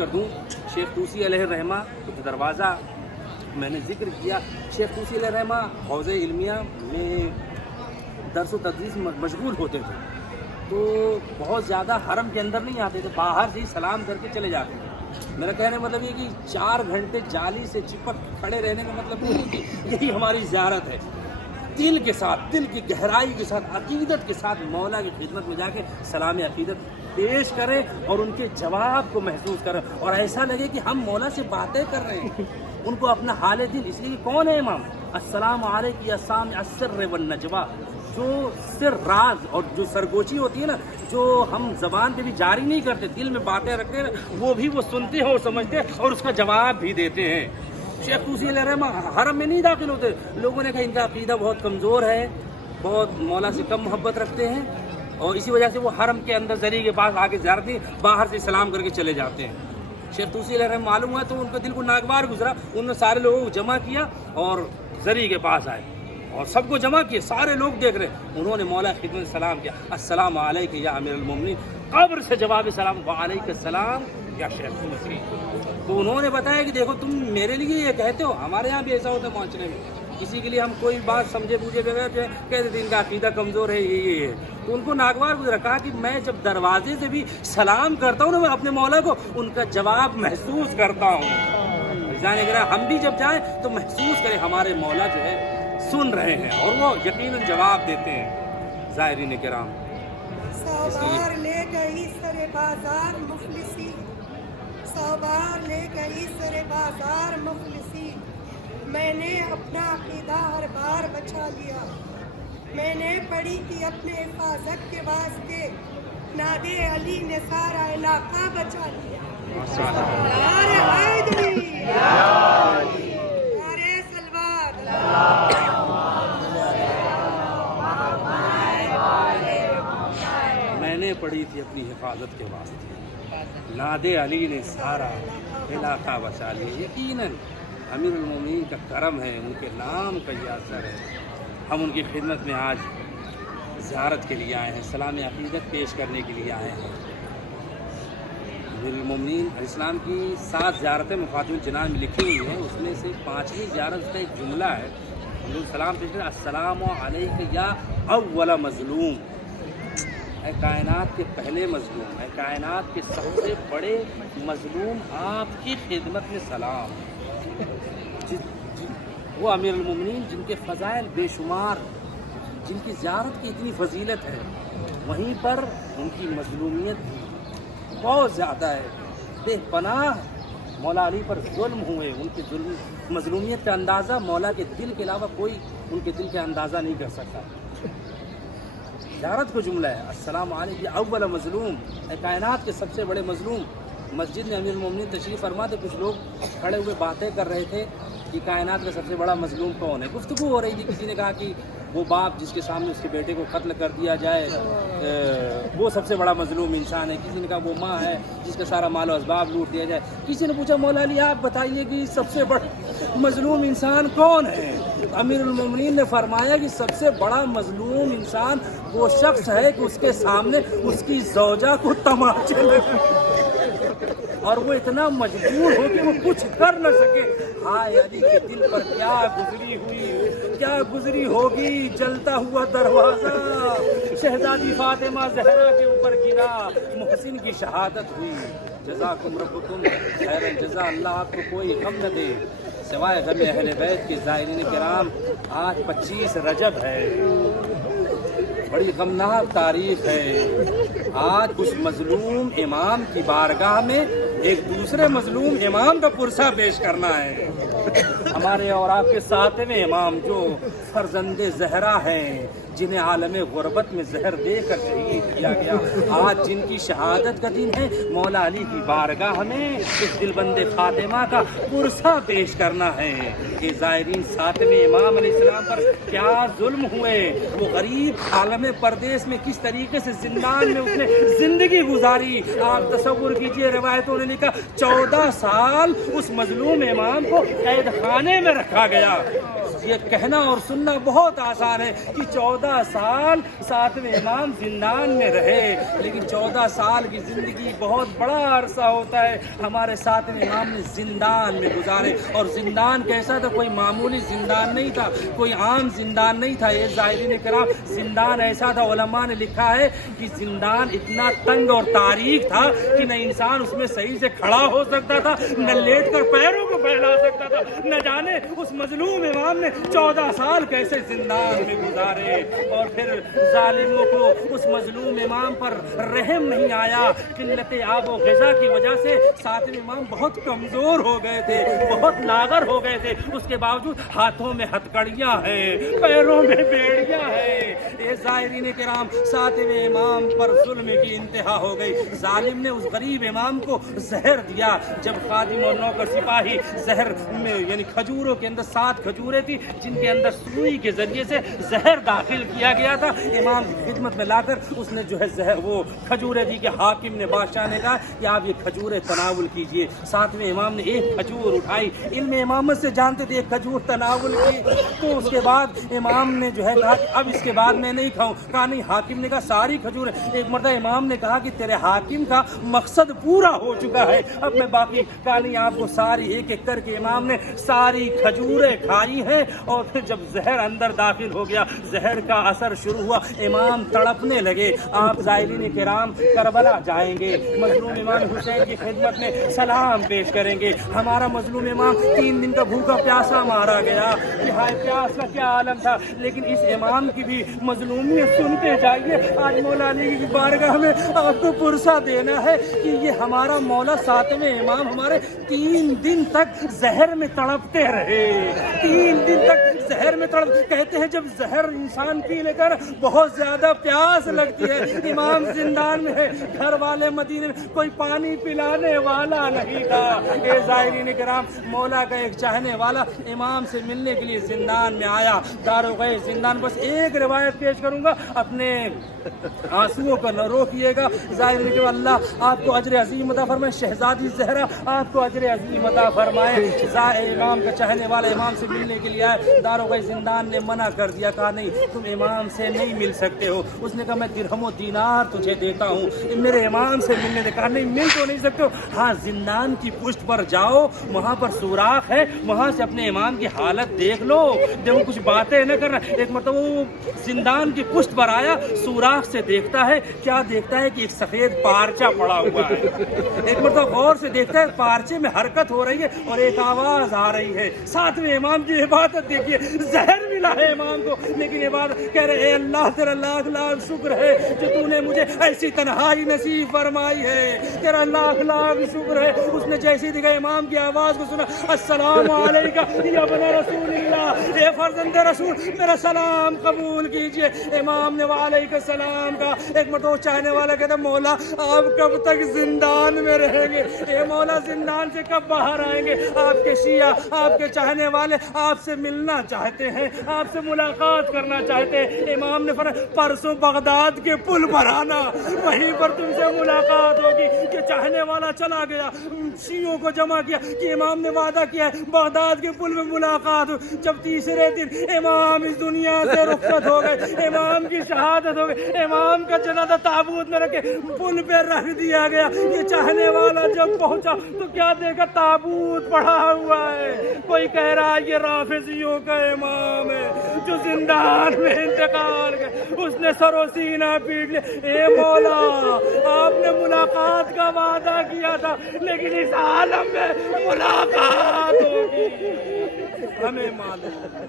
کر دوں، شیخ طوسی علیہ الرحمہ کچھ دروازہ میں نے ذکر کیا، شیخ طوسی علیہ الرحمہ حوض علمیہ میں درس و تدریس میں مشغول ہوتے تھے، تو بہت زیادہ حرم کے اندر نہیں آتے تھے، باہر سے ہی سلام کر کے چلے جاتے تھے۔ میرا کہنے کا مطلب یہ کہ 4 گھنٹے جالی سے چپک کھڑے رہنے کا مطلب یہ ہے کہ یہی ہماری زیارت ہے، دل کے ساتھ، دل کی گہرائی کے ساتھ، عقیدت کے ساتھ مولا کی خدمت میں جا کے سلام عقیدت پیش کریں اور ان کے جواب کو محسوس کریں، اور ایسا لگے کہ ہم مولا سے باتیں کر رہے ہیں، ان کو اپنا حال دل، اس لیے کون ہے امام؟ السلام علیکم یا سامع السر والنجوى، جو سر راز اور جو سرگوشی ہوتی ہے نا، جو ہم زبان پہ بھی جاری نہیں کرتے، دل میں باتیں رکھتے ہیں، وہ بھی وہ سنتے ہیں اور سمجھتے ہیں اور اس کا جواب بھی دیتے ہیں۔ شیخ طوسی علیہ الرحمہ حرم میں نہیں داخل ہوتے، لوگوں نے کہا ان کا عقیدہ بہت کمزور ہے، بہت مولا سے کم محبت رکھتے ہیں، اور اسی وجہ سے وہ حرم کے اندر زری کے پاس آ کے زیارت نہیں، باہر سے سلام کر کے چلے جاتے ہیں۔ شیخ طوسی علیہ الرحمہ معلوم ہوا تو ان کا دل کو ناگوار گزرا، انہوں نے سارے لوگوں کو جمع کیا اور زری کے پاس آئے اور سب کو جمع کیے، سارے لوگ دیکھ رہے، انہوں نے مولا خدمت میں سلام کیا، السلام علیکم یا امیر المومنین، قبر سے جواب سلام، وعلیکم السلام یا شیخ طوسی۔ تو انہوں نے بتایا کہ دیکھو تم میرے لیے یہ کہتے ہو، ہمارے یہاں بھی ایسا ہوتا ہے معاشرے میں، کسی کے لیے ہم کوئی بات سمجھے بوجھے بغیر جو ہے کہہ دیتے ان کا عقیدہ کمزور ہے، یہ ہے، تو ان کو ناگوار گزرا، کہا کہ میں جب دروازے سے بھی سلام کرتا ہوں نا، میں اپنے مولا کو ان کا جواب محسوس کرتا ہوں۔ جانے کے ہم بھی جب جائیں تو محسوس کریں ہمارے مولا جو ہے سن رہے ہیں اور وہ یقیناً جواب دیتے ہیں۔ زائرین کرام، سوبار لے گئی سر بازار مفلسی، سوبار لے گئی سر بازار مفلسی، میں نے اپنا عقیدہ ہر بار بچا لیا، میں نے پڑھی تھی اپنے حفاظت کے واسطے، نادے علی نے سارا علاقہ بچا لیا۔ نعرہ حیدری، نعرہ سلوات، میں نے پڑھی تھی اپنی حفاظت کے واسطے، نادے علی نے سارا علاقہ بچا لیا۔ یقیناً امیر المومنین کا کرم ہے، ان کے نام کا یہ اثر ہے، ہم ان کی خدمت میں آج زیارت کے لیے آئے ہیں، سلام عقیدت پیش کرنے کے لیے آئے ہیں۔ امیر المومنین علیہ السلام کی 7 زیارتیں مخاطب الجنان میں لکھی ہوئی ہیں، اس میں سے 5ویں زیارت کا ایک جملہ ہے، ہم لوگ سلام پیش کریں، السلام علیک یا اول مظلوم، اے کائنات کے پہلے مظلوم، اے کائنات کے سب سے بڑے مظلوم، آپ کی خدمت میں سلام۔ وہ امیر المومنین جن کے فضائل بے شمار، جن کی زیارت کی اتنی فضیلت ہے، وہیں پر ان کی مظلومیت بھی بہت زیادہ ہے، بے پناہ مولا علی پر ظلم ہوئے، ان کی مظلومیت کا اندازہ مولا کے دل کے علاوہ کوئی ان کے دل کا اندازہ نہیں کر سکتا۔ زیارت کو جملہ ہے، السلام علیکم یا اول مظلوم، اے کائنات کے سب سے بڑے مظلوم۔ مسجد میں امیر المومنین تشریف فرما تھے، کچھ لوگ کھڑے ہوئے باتیں کر رہے تھے کہ کائنات کا سب سے بڑا مظلوم کون ہے، گفتگو ہو رہی تھی، کسی نے کہا کہ وہ باپ جس کے سامنے اس کے بیٹے کو قتل کر دیا جائے وہ سب سے بڑا مظلوم انسان ہے، کسی نے کہا وہ ماں ہے جس کا سارا مال و اسباب لوٹ دیا جائے، کسی نے پوچھا مولا علی آپ بتائیے کہ سب سے بڑا مظلوم انسان کون ہے؟ امیر المومنین نے فرمایا کہ سب سے بڑا مظلوم انسان وہ شخص ہے کہ اس کے سامنے اس کی زوجہ کو تماچے لگے اور وہ اتنا مجبور ہو کہ وہ کچھ کر نہ سکے۔ ہائے علی کے دل پر کیا گزری ہوئی، کیا گزری ہوگی، جلتا ہوا دروازہ شہزادی فاطمہ زہرا کے اوپر گرا، محسن کی شہادت ہوئی۔ جزاکم ربکم خیر الجزا، اللہ آپ کو کوئی غم نہ دے سوائے غم اہل بیت کے۔ زائرین کرام، آج 25 رجب ہے، بڑی غمناک تاریخ ہے۔ آج اس مظلوم امام کی بارگاہ میں ایک دوسرے مظلوم امام کا پرسہ پیش کرنا ہے۔ ہمارے اور آپ کے 7ویں امام جو فرزند زہرا ہیں، جنہیں عالم غربت میں زہر دے کر شہید کیا گیا، آج جن کی شہادت کا دن ہے، مولا علی کی بارگاہ میں اس دلبند فاطمہ کا پرسہ پیش کرنا ہے کہ زائرین 7ویں امام علیہ السلام پر کیا ظلم ہوئے، وہ غریب عالم پردیس میں کس طریقے سے زندان میں اس نے زندگی گزاری۔ آپ تصور کیجئے، روایتوں نے لکھا 14 سال اس مظلوم امام کو قید خانے سینے میں رکھا گیا۔ یہ کہنا اور سننا بہت آسان ہے کہ 14 سال 7ویں امام زندان میں رہے، لیکن 14 سال کی زندگی بہت بڑا عرصہ ہوتا ہے۔ ہمارے 7ویں امام نے زندان میں گزارے، اور زندان کیسا تھا؟ کوئی معمولی زندان نہیں تھا، کوئی عام زندان نہیں تھا۔ یہ زائرین کرام، زندان ایسا تھا، علماء نے لکھا ہے کہ زندان اتنا تنگ اور تاریک تھا کہ نہ انسان اس میں صحیح سے کھڑا ہو سکتا تھا، نہ لیٹ کر پیروں کو پھیلا سکتا تھا۔ نہ جانے اس مظلوم امام نے 14 سال کیسے زندان میں گزارے، اور پھر ظالموں کو اس مظلوم امام پر رحم نہیں آیا۔ قلت آب و غذا کی وجہ سے 7ویں امام بہت کمزور ہو گئے تھے، بہت لاغر ہو گئے تھے، اس کے باوجود ہاتھوں میں ہتکڑیاں ہیں، پیروں میں بیڑیاں ہیں۔ یہ زائرین کرام، 7ویں امام پر ظلم کی انتہا ہو گئی۔ ظالم نے اس غریب امام کو زہر دیا۔ جب خادم اور نوکر سپاہی زہر میں یعنی کھجوروں کے اندر 7 کھجوریں تھی جن کے اندر سوئی کے ذریعے سے زہر داخل کیا گیا تھا، امام کی خدمت میں لا کر اس نے جو ہے زہر وہ کھجوریں دی کہ حاکم نے، بادشاہ نے کہا کہ آپ یہ کھجوریں تناول کیجئے۔ 7ویں امام نے ایک کھجور اٹھائی، علم امامت سے جانتے تھے، ایک کھجور تناول کی، تو اس کے بعد امام نے جو ہے کہا کہ اب اس کے بعد میں نہیں کھاؤں۔ کہا نہیں، حاکم نے کہا ساری کھجوریں۔ ایک مرتبہ امام نے کہا کہ تیرے حاکم کا مقصد پورا ہو چکا ہے، اب میں باقی کہا نہیں، آپ کو ساری ایک ایک کر کے امام نے ساری کھجوریں کھائی ہیں، اور پھر جب زہر اندر داخل ہو گیا، زہر کا اثر شروع ہوا، امام تڑپنے لگے۔ آپ زائرین کرام کربلا جائیں گے، مظلوم امام حسین کی خدمت میں سلام پیش کریں گے۔ ہمارا مظلوم امام 3 دن کا بھوکا پیاسا مارا گیا، نہایت پیاس کا کیا عالم تھا، لیکن اس امام کی بھی مظلومیت سنتے جائیے۔ آج مولا علی کی بارگاہ میں آپ کو پرسہ دینا ہے کہ یہ ہمارا مولا 7ویں امام ہمارے 3 دن تک زہر میں تڑپتے رہے، 3 دن تک زہر میں تڑپ۔ کہتے ہیں جب زہر انسان پی لے کر بہت زیادہ پیاس لگتی ہے، امام زندان میں ہے، گھر والے مدینے میں، کوئی پانی پلانے والا نہیں تھا۔ اے زائرین کرام، مولا کا ایک چاہنے والا امام سے ملنے کے لیے زندان میں آیا، داروغہ زندان۔ بس ایک روایت پیش کروں گا، اپنے آنسوؤں کو نہ روکیے گا۔ زائرین کرام، اللہ آپ کو اجر عظیم عطا فرمائے، شہزادی زہرا آپ کو اجر عظیم عطا فرمائے۔ امام کا چاہنے والا امام سے ملنے کے لیے آئے، داروغہ زندان نے منع کر دیا، کہا نہیں تم امام سے نہیں مل سکتے ہو۔ اس نے کہا میں درہم و دینار تجھے دیتا ہوں، میرے امام سے ملنے دے۔ کہا نہیں مل تو نہیں سکتے ہو، ہاں زندان کی پشت پر جاؤ، وہاں پر سوراخ ہے، وہاں سے اپنے امام کی حالت دیکھ لو، دیکھو کچھ باتیں نہ کرنا۔ ایک مرتبہ وہ زندان کی پشت پر آیا، سوراخ سے دیکھتا ہے، کیا دیکھتا ہے کہ ایک سفید پارچہ پڑا ہوا ہے۔ ایک مرتبہ غور سے دیکھتا ہے، پارچے میں حرکت ہو رہی ہے اور ایک آواز آ رہی ہے۔ 7ویں امام کی عبادت دیکھیے، زہر ملا ہے امام کو، لیکن عبادت کہہ رہے اے اللہ تیرا لاکھ لاکھ شکر ہے جو تو نے مجھے ایسی تنہائی نصیب فرمائی ہے، تیرا لاکھ لاکھ شکر ہے۔ اس نے جیسے دیکھا امام کی آواز کو سنا، السلام علیکہ یا ابن رسول اللہ، اے فرزند رسول میرا سلام قبول کیجئے۔ امام نے وعلیکہ السلام کا۔ ایک مرتبہ چاہنے والا کہتا مولا آپ کب تک زندان میں رہیں گے، اے مولا زندان سے کب باہر آئیں گے؟ آپ کے شیعہ، آپ کے چاہنے والے آپ سے ملنا چاہتے ہیں، آپ سے ملاقات کرنا چاہتے ہیں۔ امام نے فرمایا پرسوں بغداد کے پل پر آنا، وہیں پر تم سے ملاقات ہوگی۔ کہ چاہنے والا چلا گیا، شیعوں کو جمع کیا کہ امام نے وعدہ کیا ہے بغداد کے پل میں ملاقات ہو۔ جب تیسرے دن امام اس دنیا سے رخصت ہو گئے، امام کی شہادت ہو گئی، امام کا جنازہ تابوت میں رکھ کے پل پہ رکھ دیا گیا۔ یہ چاہنے والا جب پہنچا تو کیا دیکھا، تابوت پڑا ہوا ہے۔ کوئی کہہ رہا ہے یہ رافضیوں کا امام ہے جو زندان میں انتقال گئے، اس نے سر و سینہ پیٹ لیا۔ اے مولا آپ نے ملاقات کا وعدہ کیا تھا، لیکن اس عالم میں ملاقات ہوگی ہمیں معلوم ہے۔